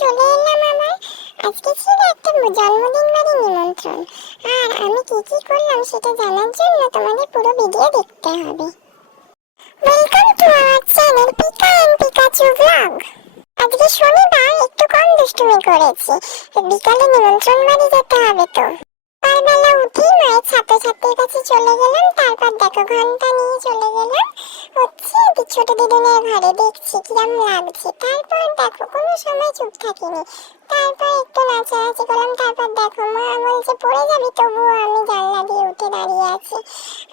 চলে এলাম আমার। আজকে ছিল একটা জন্মদিন বাড়ি নিমন্ত্রণ। আর আমি কি কি করলাম সেটা জানার জন্য তোমাদের পুরো ভিডিও দেখতে হবে। Welcome to our channel Pika and Pikachu blog. আজকে শনিবার, একটু কম দুষ্টুমি করেছি। বিকালে নিমন্ত্রণ বাড়ি যেতে হবে তো। সকালবেলা উঠেই মায়ের ছাত্রছাত্রীর কাছে চলে গেলাম। তারপর দেখো ঘন্টা নিয়ে চলে গেলাম ছোট দিদুনের ঘরে, দেখছি কিরম লাগছে। তারপর দেখো কোনো সময় চুপ থাকিনি, তারপর একটু নাচানাচি করলাম। তারপর দেখো মা বলছে পড়ে যাবি, তবুও আমি জানলা দিয়ে উঠে দাঁড়িয়ে আছি।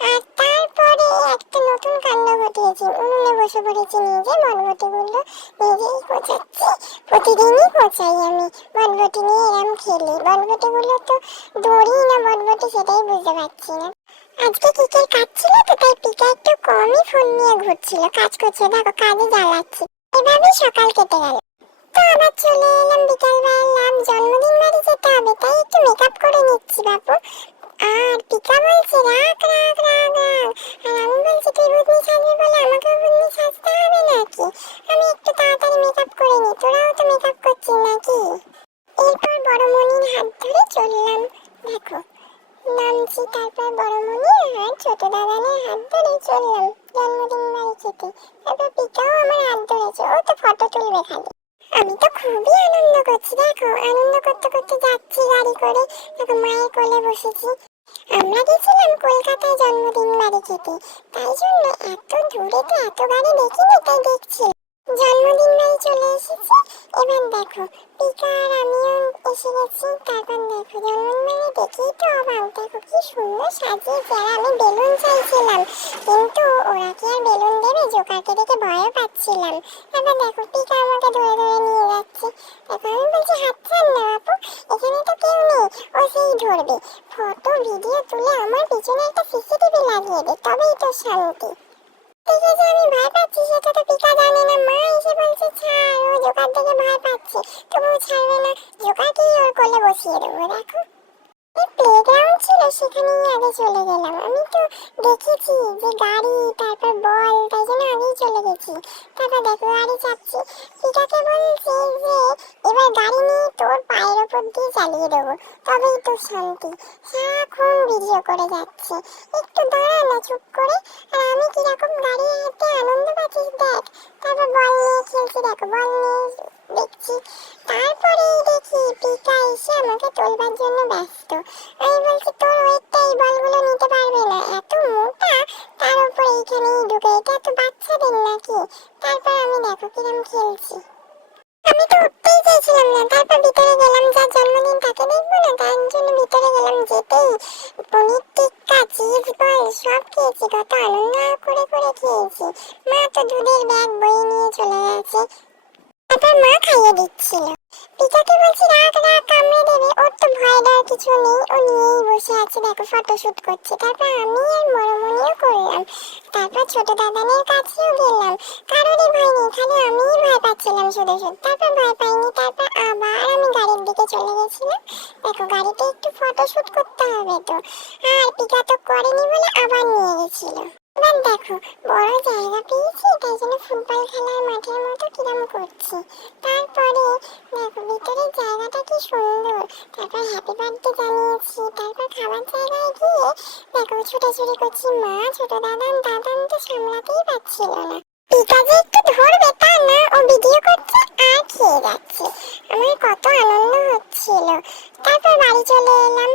আর তারপরে একটা নতুন কাণ্ড ঘটিয়েছি, উনুনে বসে পড়েছি নিজে। বটবটিগুলো নিজেই কোচাচ্ছি, প্রতিদিনই কোচাই আমি। বটবটি নিয়ে এরম খেলি। বটবটিগুলো তো দড়ি না বটবটি সেটাই বুঝতে পারছি না। আজকে কেকের কাজ ছিল তো, তাই পিকা একটু কমই ফোন নিয়ে ঘুরছিল, কাজ করছে। দেখো কাজে জ্বালাচ্ছি। এভাবেই সকাল কেটে গেল। তো আবার চলে এলাম বিকালবেলা, জন্মদিন বাড়ি যেতে হবে, তাই একটু মেকআপ করে নিচ্ছি বাপু। আর পিকা বলছে রাখ রাখ রাখ রাখ, আর আমি বলছি তুই ভূতনি সাজবি বলে আমাকেও ভূতনি সাজতে হবে নাকি? আমি একটু তাড়াতাড়ি মেকআপ করে নি, তোরাও তো মেকআপ করছিস নাকি? এরপর বড়মণির হাত ধরে চললাম। দেখো নামছি, তারপর বড়মণি আর ছোট দাদানের হাত ধরে চললাম জন্মদিন বাড়ি খেতে। তারপর পিকাও আমার হাত ধরেছে, ও তো ফটো তুলবে খালি। আমি তো খুবই আনন্দ করছি। দেখো আনন্দ করতে করতে যাচ্ছি গাড়ি করে। দেখো মায়ের কোলে বসেছি। আমরা গেছিলাম কলকাতায় জন্মদিন বাড়ি খেতে, তাই জন্য এত দূরে তো এত গাড়ি দেখিনি, তাই দেখছি। জন্মদিন বাড়ি চলে এসেছি। এবার দেখো পিকা আর আমিও এসে গেছি। তারপর দেখো জন্মদিন বাড়ি দেখেই তো অবাক, দেখো কি সুন্দর সাজিয়েছে। আর আমি বেলুন চাইছিলাম, কিন্তু ওরা কি আর বেলুন দেবে? জোকারকে দেখে ভয়ও পাচ্ছিলাম। এবার দেখো পিকা আমাকে ধরে ধরে নিয়ে যাচ্ছে। দেখো আমি বলছি হাত ছাড় না বাপু, এখানে তো কেউ নেই, ও সেই ধরবে। ফটো ভিডিও তুলে আমার পিছনে একটা সিসিটিভি লাগিয়ে দে, তবেই তো শান্তি। ঠিক আছে, আমি ভয় পাচ্ছি সেটা তো পিকা জানে না। মা এসে বলছে ছাড়, ও জোকার থেকে ভয় পাচ্ছে, তবুও ছাড়বে না। জোকারকেই ওর কোলে বসিয়ে দেবো। দেখো প্লেগ্রাউন্ড ছিল, সেখানেই আগে চলে গেলাম। আমি তো দেখেছি যে গাড়ি, তারপর বল, তাই জন্য আগেই চলে গেছি। তারপর দেখো গাড়ি চাপছি। পিকাকে বলছে যে এবার গাড়ি নিয়ে তোর পায়ের ওপর দিয়ে চালিয়ে দেবো, তবেই তো শান্তি। সারাক্ষণ ভিডিও করে যাচ্ছে, একটু দাঁড়া না চুপ করে। আর আমি কিরকম গাড়ি হাতে আনন্দ পাচ্ছি দেখ। তারপর বল নিয়ে খেলছি, দেখো বল নিয়ে দেখছি। তারপরে দেখি পিকা এসে আমাকে তোলবার জন্য ব্যস্ত। আমি বলছি তোর ওয়েটটা এই বলগুলো নিতে পারবে না, এত মোটা, তার উপর এইখানেই ঢুকে, এটা এত বাচ্চাদের নাকি? তারপর আমি দেখো কিরম খেলছি। আমি তো উঠতেই চাইছিলাম না। তারপর ভিতরে গেলাম, যার জন্মদিন তাকে দেখবো না, তার জন্য ভিতরে গেলাম। যেতেই পনির টিক্কা, চিজ বল সব খেয়েছি, কত আনন্দ করে করে খেয়েছি। মা তো দুধের ব্যাগ বয়ে নিয়ে চলে গেছে। তারপর মা খাইয়ে দিচ্ছিল। পিকাকে বলছি রাখ রাখ, কামড়ে দেবে। ওর তো ভয় ডর কিছু নেই, ও নিয়েই বসে আছে। দেখো ফটোশুট করছে। তারপর আমি আর বড়মণিও করলাম। তারপর ছোট দাদানের কাছেও গেলাম, কারোরই ভয় নেই, খালি আমিই ভয় পাচ্ছিলাম শুধু শুধু। তারপর ভয় পাইনি। তারপর আবার আমি গাড়ির দিকে চলে গেছিলাম। দেখো গাড়িতে একটু ফটোশুট করতে হবে তো, আর পিকা তো করেনি বলে আবার নিয়ে গেছিল। এবার দেখো বড় জায়গা পেয়েছি, তাই জন্য ফুটবল খেলার মাঠের মতো কিরম করছি। তারপরে দেখো ভিতরের জায়গাটা কি সুন্দর। তারপর হ্যাপি বার্থডে জানিয়েছি। তারপর খাবার জায়গায় গিয়ে দেখো ছুটাছুটি করছি। মা ছোট দাদান তো সামলাতেই পারছিল না। পিকা যে একটু ধরবে তা না, ও ভিডিও করছে আর খেয়ে যাচ্ছে। আমার কত আনন্দ হচ্ছিল। তারপর বাড়ি চলে এলাম।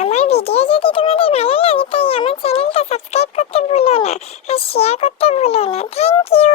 আমার ভিডিও যদি তোমাদের ভালো লাগে, তাই আমার চ্যানেলটা সাবস্ক্রাইব করতে ভুলো না, আর শেয়ার করতে ভুলো না। Thank you.